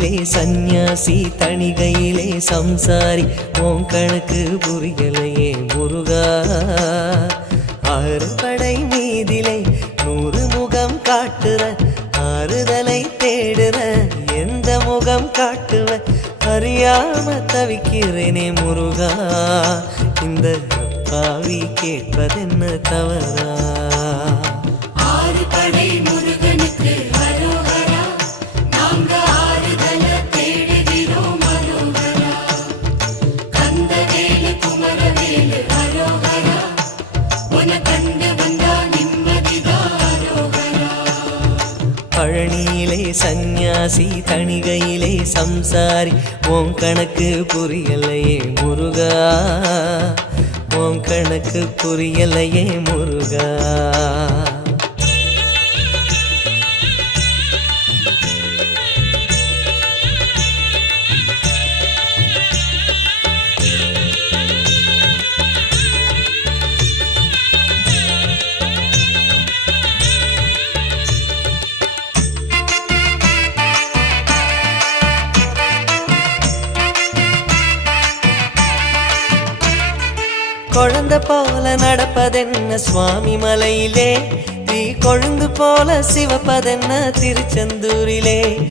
பழனியிலே சந்நியாசி தணிகையிலே சம்சாரி உன் கணக்கு புரியலையே முருகா. ஆறு படை மீதிலே 100 முகம் காட்டுற ஆறுதலை தேடுற எந்த முகம் காட்டுவ அறியாம தவிக்கிறேனே முருகா. இந்த அப்பாவி கேட்பதென்ன தவறா? ஆறு படை முருகனுக்கு அரோகரா, நாங்க ஆறுதல தேடுகிறோம் அரோகரா. கந்தவேலு குமரவேலு அரோகரா, உன கண்டு வந்தா நிம்மதிதான் அரோகரா. பழனியிலே சந்நியாசி தணிகையிலே சம்சாரி உன் கணக்கு புரியலையே முருகா. உன் கணக்கு புரியலையே முருகா. குழந்தை போல நடப்பதென்ன சுவாமி மலையிலே, தீ கொழுந்து போல சிவப்பதென்ன திருச்செந்தூரிலே.